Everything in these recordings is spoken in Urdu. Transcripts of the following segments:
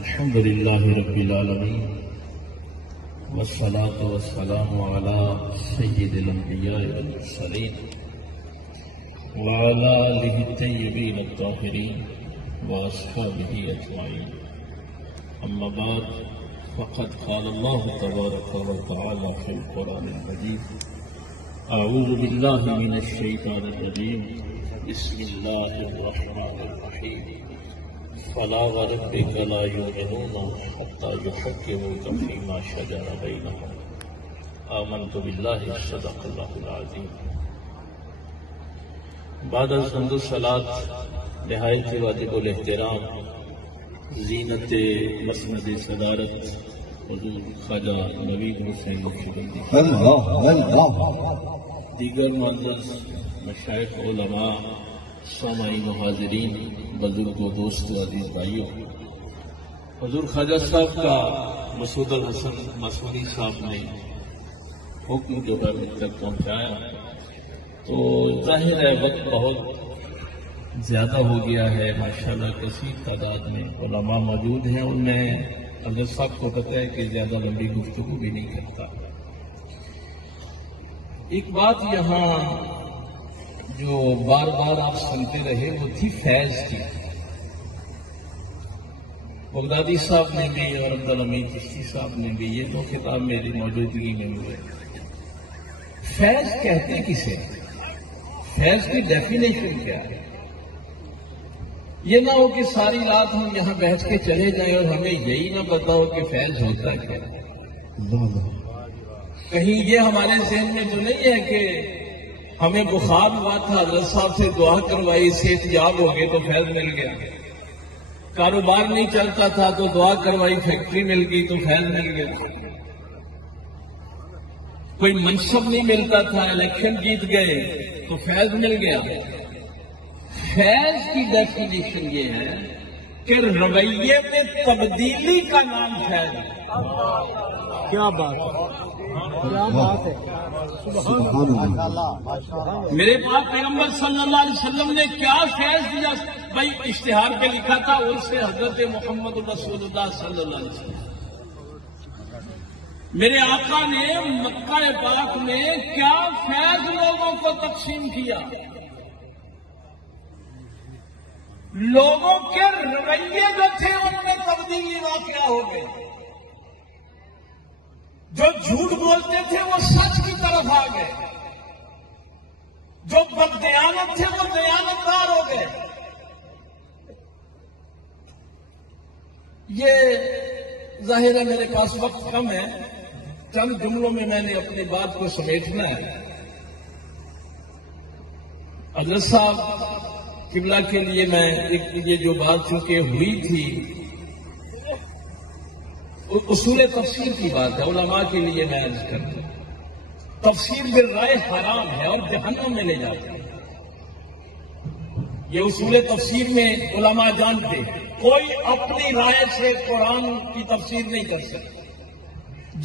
الحمد لله رب العالمين والصلاة والسلام على سيد الأنبياء والمرسلين وعلى آله الطيبين الطاهرين وأصحابه أجمعين. أما بعد، فقد قال الله تبارك وتعالى في القرآن المجيد: أعوذ بالله من الشيطان الرجيم، بسم الله الرحمن الرحيم. فلا وربك لا يؤمنون حتى يحكموك فيما شجر بينهم آمنت بالله صدق الله العظيم. بعد از حمد الصلاة نہایت واجب الاحترام زینت مسند صدارت حضور خواجہ نوید حسین بخشی دیگر معزز مشائخ علماء، سامعین و حاضرین، بزرگ و دوست و عزیز بھائیوں، حضور خواجہ صاحب کا مسعود الحسن مسعودی صاحب نے حکم جو ہے مجھ تک پہنچایا تو ظاہر ہے وقت بہت زیادہ ہو گیا ہے. ماشاءاللہ کثیر تعداد میں علماء موجود ہیں. ان میں حضرت صاحب کو پتہ ہے کہ زیادہ لمبی گفتگو بھی نہیں کرتا. ایک بات یہاں جو بار بار آپ سنتے رہے وہ تھی فیض کی. بغدادی صاحب نے بھی اور عبدالحمید چشتی صاحب نے بھی یہ دو خطاب میری موجودگی میں ہوئے. فیض کہتے ہیں کسے؟ فیض کی ڈیفینیشن کیا ہے؟ یہ نہ ہو کہ ساری رات ہم یہاں بیٹھ کے چلے جائیں اور ہمیں یہی نہ پتا ہو کہ فیض ہوتا کیا ہے. کہیں یہ ہمارے ذہن میں تو نہیں ہے کہ ہمیں بخار ہوا تھا، حضرت صاحب سے دعا کروائی، صحت یاب ہو گئے تو فیض مل گیا. کاروبار نہیں چلتا تھا تو دعا کروائی، فیکٹری مل گئی تو فیض مل گیا. کوئی منصب نہیں ملتا تھا، الیکشن جیت گئے تو فیض مل گیا. فیض کی ڈیفینیشن یہ ہے کہ رویے میں تبدیلی کا نام فیض ہے. کیا بات ہے. میرے پاس پیغمبر صلی اللہ علیہ وسلم نے کیا فیض دیا؟ بھائی اشتہار پہ لکھا تھا ان سے حضرت محمد رسول اللہ صلی اللہ علیہ وسلم. میرے آقا نے مکہ پاک میں کیا فیض لوگوں کو تقسیم کیا؟ لوگوں کے رویے جو تھے ان میں تبدیلی واقعہ ہو گئے. جو جھوٹ بولتے تھے وہ سچ کی طرف آ گئے، جو بددیانت تھے وہ دیانتدار ہو گئے. یہ ظاہر ہے میرے پاس وقت کم ہے، چند جملوں میں میں نے اپنی بات کو سمیٹنا ہے. حضرت صاحب قبلہ کے لیے میں یہ جو بات چونکہ ہوئی تھی اصول تفسیر کی بات ہے، علماء کے لیے میں عرض کرتا ہوں. تفسیر بالرائے حرام ہے اور جہنم میں لے جاتا ہے. یہ اصول تفسیر میں علماء جانتے ہیں کوئی اپنی رائے سے قرآن کی تفسیر نہیں کر سکتا.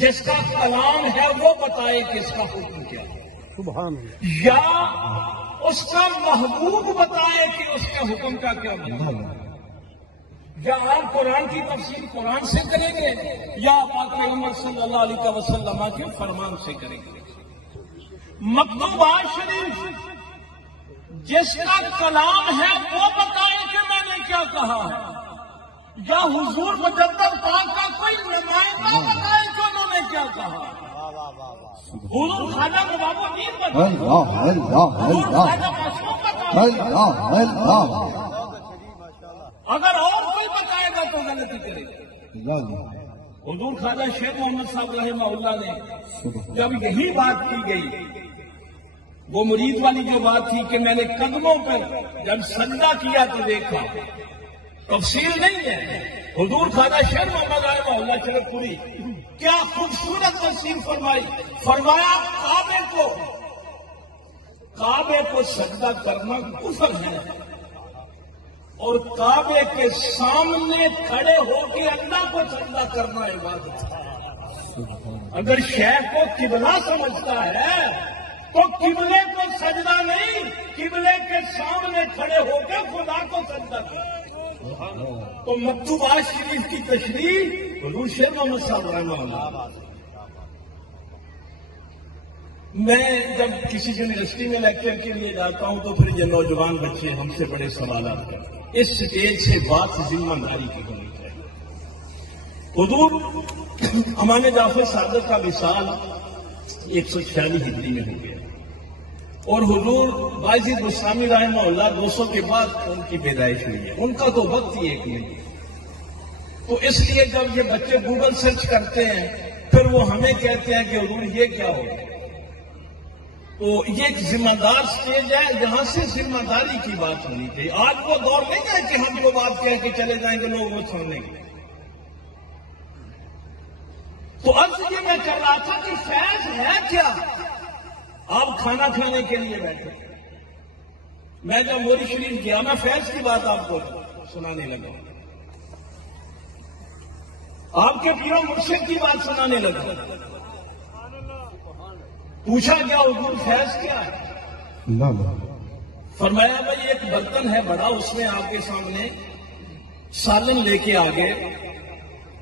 جس کا کلام ہے وہ بتائے کہ اس کا حکم کیا ہے، سبحان اللہ. یا اس کا محبوب بتائے کہ اس کے حکم کا کیا مطلب ہے. یا آپ قرآن کی تفسیر قرآن سے کریں گے یا پاک پیغمبر صلی اللہ علیہ وسلم کے فرمان سے کریں گے. مکتوبات شریف جس کا کلام ہے وہ بتائے کہ میں نے کیا کہا ہے، یا حضور مجدد پاک کا کوئی نمائندہ بتائے کہ انہوں نے کیا کہا. حضور خواجہ بابو نہیں بتائے، حضور خواجہ بتائے. اگر اور کوئی بتائے گا تو غلطی کرے گا. حضور خواجہ شیخ محمد صاحب رحمہ اللہ نے جب یہی بات کی گئی، وہ مرید والی جو بات تھی کہ میں نے قدموں پر جب سجدہ کیا تو دیکھا، تفصیل نہیں ہے. حضور خواجہ شیخ محمد رحمہ اللہ چلے پوری کیا خوبصورت تفصیل فرمائی. فرمایا کعبے کو سجدہ کرنا کفر ہے اور کعبے کے سامنے کھڑے ہو کے اللہ کو سجدہ کرنا عبادت ہے. اگر شیخ کو قبلہ سمجھتا ہے تو قبلے کو سجدہ نہیں، قبلے کے سامنے کھڑے ہو کے خدا کو سجدہ کرنا. تو مکتوبات شریف کی تشریح حضور شیر محمد صاحب رحمہ اللہ. میں جب کسی یونیورسٹی میں لیکچر کے لیے جاتا ہوں تو پھر یہ نوجوان بچے ہم سے بڑے سوالات کرتے ہیں. اس سٹیج سے بات ذمہ داری کی ہونی چاہیے. حضور امام جعفر صادق کا وصال 146 ہجری میں ہو گیا اور حضور باعزید بستامی رحمہ اللہ 200 کے بعد ان کی پیدائش ہوئی ہے. ان کا تو وقت ہی ایک نہیں. تو اس لیے جب یہ بچے گوگل سرچ کرتے ہیں پھر وہ ہمیں کہتے ہیں کہ حضور یہ کیا ہوگا. تو یہ ایک ذمہ دار سٹیج ہے, یہاں سے ذمہ داری کی بات ہونی چاہیے. آج وہ دور نہیں ہے کہ ہم کو بات کہہ کے چلے جائیں گے لوگ وہ سنیں گے. تو عرض یہ میں کر رہا تھا کہ فیض ہے کیا. آپ کھانا کھانے کے لیے بیٹھے, میں جب موری شریف گیا میں فیض کی بات آپ کو سنانے لگا, آپ کے پیرو مرشد کی بات سنانے لگا. پوچھا کیا حضور فیض کیا ہے؟ فرمایا بھائی ایک برتن ہے بڑا, اس میں آپ کے سامنے سالن لے کے آگے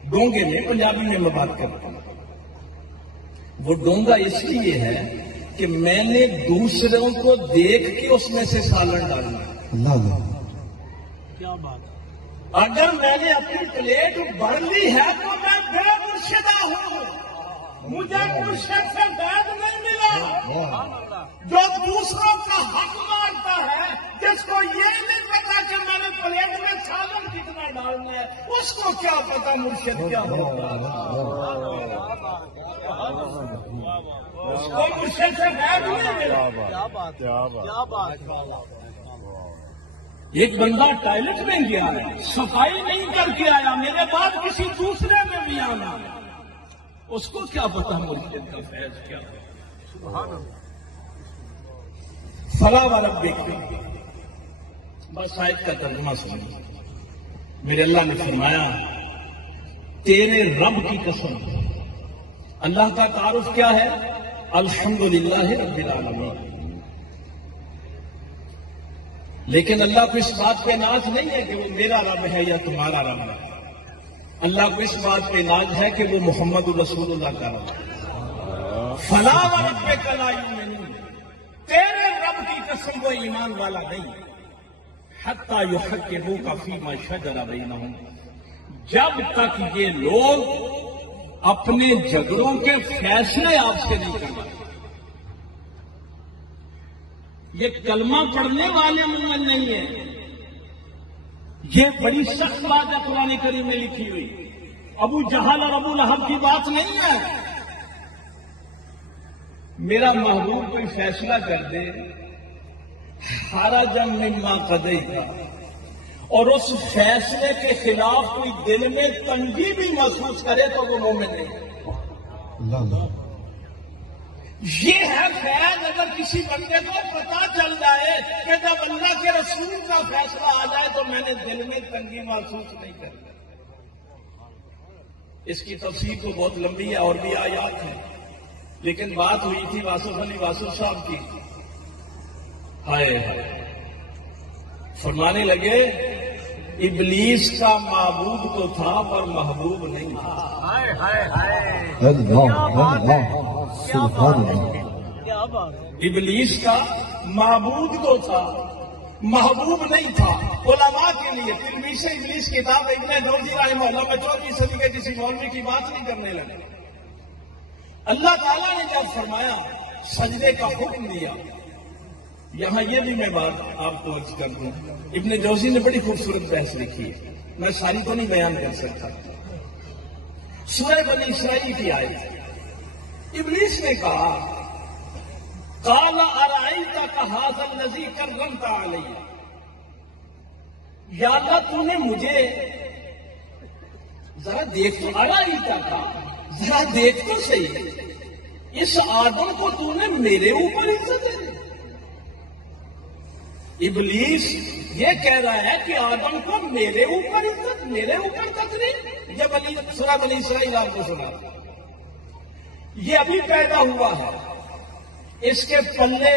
ڈونگے میں, پنجابی میں بات کرتا ہوں, وہ ڈونگا اس لیے ہے کہ میں نے دوسروں کو دیکھ کے اس میں سے سالن ڈالنا. کیا بات ہے. اگر میں نے اپنی پلیٹ بھر لی ہے تو میں بے مرشدہ ہوں, مجھے مرشد سے فیض نہیں ملا. جو دوسروں کا حق مانتا ہے, جس کو یہ نہیں پتا کہ میں نے پلیٹ میں سالن کتنا ڈالنا ہے, اس کو کیا پتا مرشد کیا ہوگا. اس کو مرشد سے فیض نہیں ملا. کیا بات ہے. کیا بات ہے. ایک بندہ ٹوائلٹ میں گیا ہے, صفائی نہیں کر کے آیا, میرے بعد کسی دوسرے میں بھی آنا, اس کو کیا پتا مرشد کا فیض کیا ہے. فلاں والا دیکھتے بس آیت کا ترجمہ سنیں. میرے اللہ نے فرمایا تیرے رب کی قسم. اللہ کا تعارف کیا ہے؟ الحمدللہ رب العالمین. لیکن اللہ کو اس بات پہ ناز نہیں ہے کہ وہ میرا رب ہے یا تمہارا رب ہے. اللہ کو اس بات پہ ناز ہے کہ وہ محمد رسول اللہ کا رب ہے. فلاں رب پہ کلائی میں نہیں, تیرے رب کی قسم وہ ایمان والا نہیں. حتی یحکموک فیما شجر بینہم, جب تک یہ لوگ اپنے جھگڑوں کے فیصلے آپ سے نہیں کرتے. یہ کلمہ پڑھنے والے مومن نہیں ہیں, یہ بڑی سخت بات ہے قرآن کریم میں لکھی ہوئی. ابو جہل اور ابو لہب کی بات نہیں ہے. میرا محبوب کوئی فیصلہ کر دے, حرجا مما قضیت, اور اس فیصلے کے خلاف کوئی دل میں تنگی بھی محسوس کرے تو وہ مومن نہیں. یہ ہے فیض. اگر کسی بندے کو پتا چل جائے کہ جب اللہ کے رسول کا فیصلہ آ جائے تو میں نے دل میں تنگی محسوس نہیں کرنا. اس کی تفصیل تو بہت لمبی ہے اور بھی آیات ہیں, لیکن بات ہوئی تھی واصف علی واصف صاحب کی. ہائے فرمانے لگے ابلیس کا معبود تو تھا پر محبوب نہیں تھا. ابلیس کا معبود تو تھا, محبوب نہیں تھا. علماء کے لیے تلمیذ ابلیس کتاب ابن جوزی رحمہ اللہ میں 14ویں صدی کے کسی مولوی کی بات نہیں کرنے لگے. اللہ تعالیٰ نے جب فرمایا سجدے کا حکم دیا, یہاں یہ بھی میں بات آپ کو عرض کر دوں. ابن جوزی نے بڑی خوبصورت بحث لکھی ہے, میں ساری کو نہیں بیان کر سکتا. سورہ بنی اسرائیل کی آیت, ابلیس نے کہا قال ارأیتک ھذا الذی کرمت علی, یا اللہ تو نے مجھے ذرا دیکھ تو, ارأیتک ذرا دیکھ تو صحیح, اس آدم کو تو نے میرے اوپر عزت ہے. ابلیس یہ کہہ رہا ہے کہ آدم کو میرے اوپر عزت, میرے اوپر تقریب. جب سورہ بنی اسرائیل آپ کو سنا, یہ ابھی پیدا ہوا ہے, اس کے پلے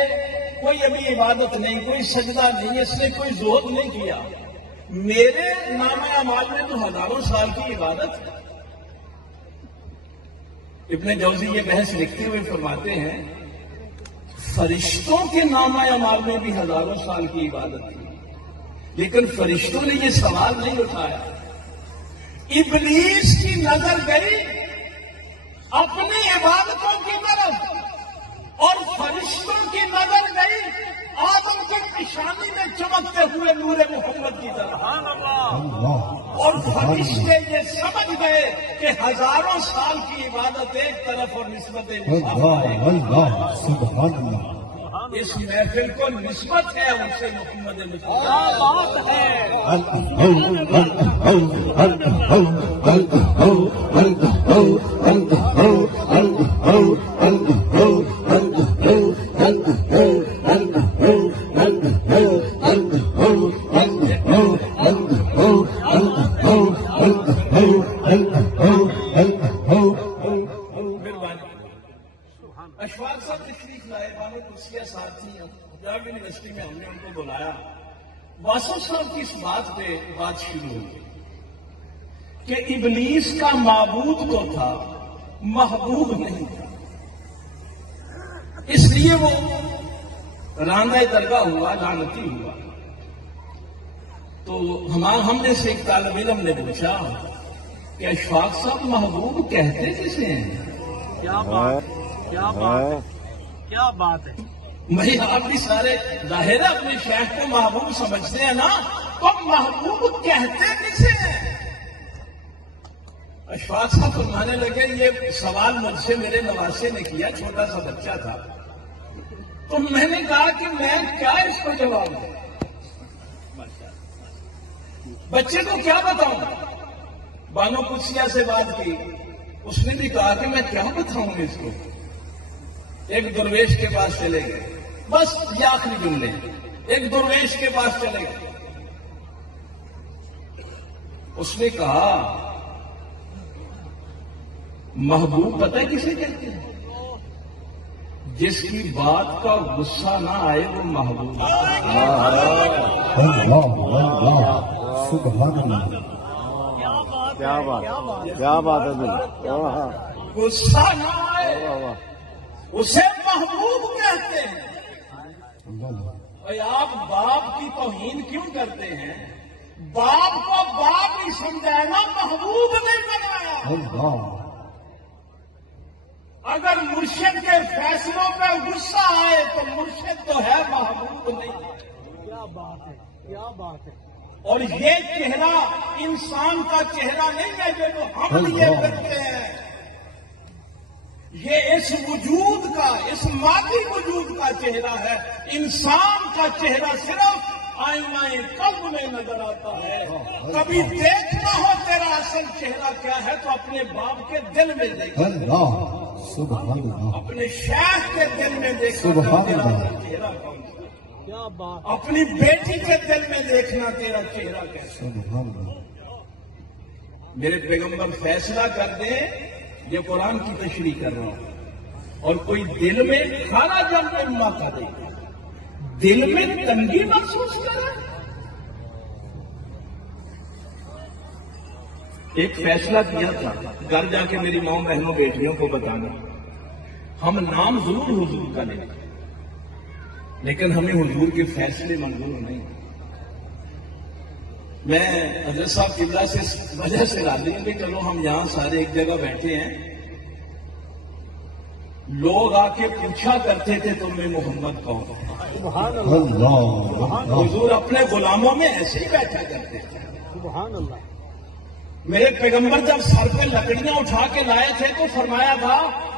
کوئی ابھی عبادت نہیں, کوئی سجدہ نہیں, اس نے کوئی زہد نہیں کیا. میرے نام اعمال میں تو ہزاروں سال کی عبادت ہے۔ ابن جوزی یہ بحث لکھتے ہوئے فرماتے ہیں فرشتوں کے نام اعمال میں بھی ہزاروں سال کی عبادت تھی، لیکن فرشتوں نے یہ سوال نہیں اٹھایا۔ ابلیس کی نظر گئی اپنی عبادتوں کی طرف اور فرشتوں کی نظر گئی آدم کی پیشانی میں چمکتے ہوئے نور محمد کی طرف، اور فرشتے یہ سمجھ گئے کہ ہزاروں سال کی عبادت ایک طرف اور نسبت اس محفل کو نسبت ہے ان سے محمد اشفاق صاحب تشریف لائے بانو کرسیہ صاحب تھی، پنجاب یونیورسٹی میں ہم نے ان کو بلایا۔ واسف صاحب کی اس بات پہ بات شروع ہوئی کہ ابلیس کا معبود تو تھا، محبوب نہیں تھا، اس لیے وہ راندہ درگاہ ہوا، لعنتی ہوا۔ تو ہم نے سے ایک طالب علم نے پوچھا کہ اشفاق صاحب محبوب کہتے کسے ہیں؟ کیا بات، کیا بات، کیا بات ہے۔ بھائی آپ بھی سارے ظاہر ہے اپنے شیخ کو محبوب سمجھتے ہیں نا، تو محبوب کہتے کسے ہیں؟ اشفاق صاحب فرمانے لگے یہ سوال مجھ سے میرے نواسے نے کیا، چھوٹا سا بچہ تھا، تو میں نے کہا کہ میں کیا اس کو جواب دوں، بچے کو کیا بتاؤں؟ بانو کرسیہ سے بات کی، اس نے بھی کہا کہ میں کیا بتاؤں اس کو۔ ایک درویش کے پاس چلے گئے، بس یہ آخری جملے، ایک درویش کے پاس چلے گئے، اس نے کہا محبوب پتہ ہے کسے کہتے ہیں؟ جس کی بات کا غصہ نہ آئے وہ محبوب۔ کیا بات، کیا بات ہے، غصہ نہ آئے اسے محبوب کہتے ہیں۔ آپ باپ کی توہین کیوں کرتے ہیں؟ باپ کو باپ ہی سمجھانا، محبوب نہیں بنایا۔ اگر مرشد کے فیصلوں پہ غصہ آئے تو مرشد تو ہے، محبوب نہیں۔ کیا بات ہے، کیا بات ہے۔ اور یہ چہرہ انسان کا چہرہ نہیں ہے جو ہم لیے کرتے ہیں، یہ اس وجود کا، اس مادی وجود کا چہرہ ہے۔ انسان کا چہرہ صرف آئینہ قلب میں نظر آتا ہے۔ کبھی دیکھنا ہو تیرا اصل چہرہ کیا ہے تو اپنے باپ کے دل میں دیکھنا، اپنے شیخ کے دل میں دیکھنا تیرا چہرہ کون سا، کیا بات، اپنی بیٹی کے دل میں دیکھنا تیرا چہرہ کیسا۔ میرے پیغمبر فیصلہ کر دیں، یہ قرآن کی تشریح کر رہا ہوں، اور کوئی دل میں کھانا جب اما کا دے، دل میں تنگی محسوس کرے۔ ایک فیصلہ کیا تھا گھر جا کے میری ماؤں بہنوں بیٹیوں کو بتانا، ہم نام ضرور حضور کا لیں لیکن ہمیں حضور کے فیصلے منظور نہیں۔ میں حضرت صاحب قبلہ سے اس وجہ سے راضی ہوں کہ چلو ہم یہاں سارے ایک جگہ بیٹھے ہیں، لوگ آ کے پوچھا کرتے تھے تم میں محمد کون ہے؟ سبحان اللہ، حضور اپنے غلاموں میں ایسے ہی بیٹھا کرتے تھے۔ سبحان اللہ۔ میرے پیغمبر جب سر پہ لکڑیاں اٹھا کے لائے تھے تو فرمایا تھا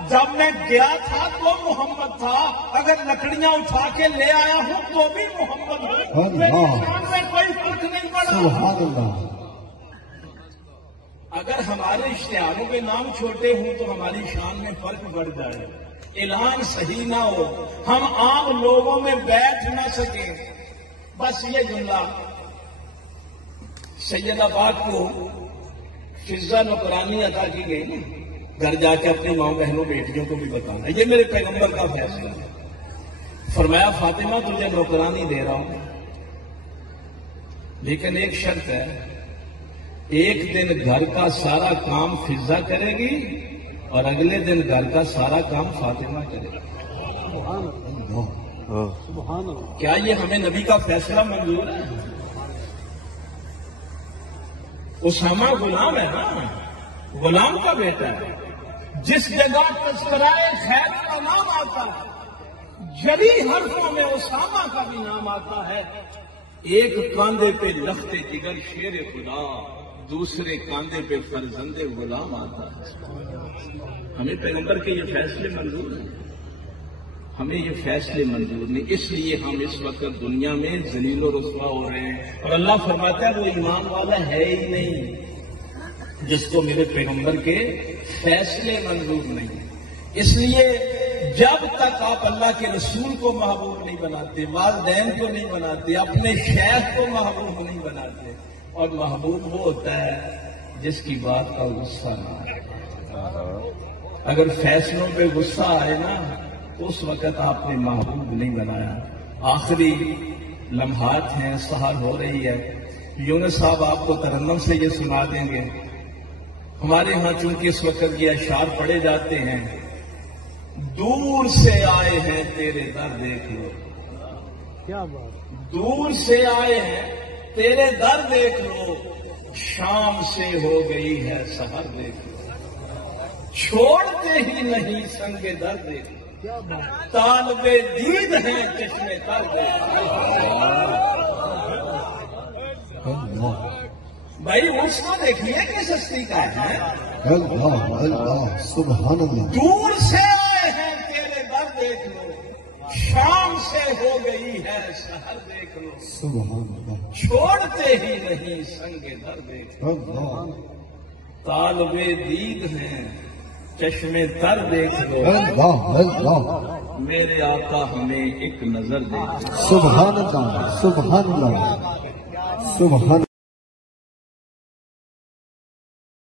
جب میں گیا تھا تو محمد تھا، اگر لکڑیاں اٹھا کے لے آیا ہوں تو بھی محمد ہوں، میری شان میں کوئی فرق نہیں پڑا۔ اگر ہمارے اشتہاروں کے نام چھوٹے ہوں تو ہماری شان میں فرق بڑھ جائے، اعلان صحیح نہ ہو، ہم عام لوگوں میں بیٹھ نہ سکیں۔ بس یہ جملہ سیدہ پاک کو فضہ نوکرانی عطا کی گئی نا، گھر جا کے اپنی ماں بہنوں بیٹیوں کو بھی بتانا، یہ میرے پیغمبر کا فیصلہ ہے۔ فرمایا فاطمہ تجھے نوکرانی دے رہا ہوں، لیکن ایک شرط ہے، ایک دن گھر کا سارا کام فضا کرے گی اور اگلے دن گھر کا سارا کام فاطمہ کرے گی۔ کیا یہ ہمیں نبی کا فیصلہ منظور ہے؟ اسامہ غلام ہے نا، غلام کا بیٹا ہے۔ جس جگہ تذکرائے خیر کا نام آتا ہے، جری حرفوں میں اسامہ کا بھی نام آتا ہے۔ ایک کاندھے پہ لخت جگر شیر خدا، دوسرے کاندھے پہ فرزند غلام آتا ہے۔ ہمیں پیغمبر کے یہ فیصلے منظور ہیں، ہمیں یہ فیصلے منظور نہیں، اس لیے ہم اس وقت دنیا میں ذلیل و رسوا ہو رہے ہیں۔ اور اللہ فرماتا ہے وہ ایمان والا ہے ہی نہیں جس کو میرے پیغمبر کے فیصلے منظور نہیں۔ اس لیے جب تک آپ اللہ کے رسول کو محبوب نہیں بناتے، والدین کو نہیں بناتے، اپنے شیخ کو محبوب نہیں بناتے، اور محبوب وہ ہوتا ہے جس کی بات کا غصہ نہ آئے۔ اگر فیصلوں پہ غصہ آئے نا تو اس وقت آپ نے محبوب نہیں بنایا۔ آخری لمحات ہیں، سحر ہو رہی ہے، یونس صاحب آپ کو ترنم سے یہ سنا دیں گے۔ ہمارے ہاں چونکہ اس وقت یہ اشعار پڑھے جاتے ہیں، دور سے آئے ہیں تیرے در دیکھ لو، کیا بات، دور سے آئے ہیں تیرے در دیکھ لو، شام سے ہو گئی ہے سحر دیکھ لو، چھوڑتے ہی نہیں سنگ در دیکھ لو، کیا بات، طالب دید ہیں چشمے تر دیکھ لو۔ بھائی اس کو دیکھیے کس ہستی کا ہے، اللہ اللہ سبحان اللہ۔ دور سے آئے ہیں تیرے در دیکھ لو، شام سے ہو گئی ہے سحر دیکھ لو، سبحان اللہ چھوڑتے ہی نہیں سنگ در دیکھ لو، اللہ طالب دید ہیں چشمے تر دیکھ لو، اللہ اللہ میرے آقا ہمیں ایک نظر دیکھ لو۔ سبحان اللہ سبحان اللہ سبحان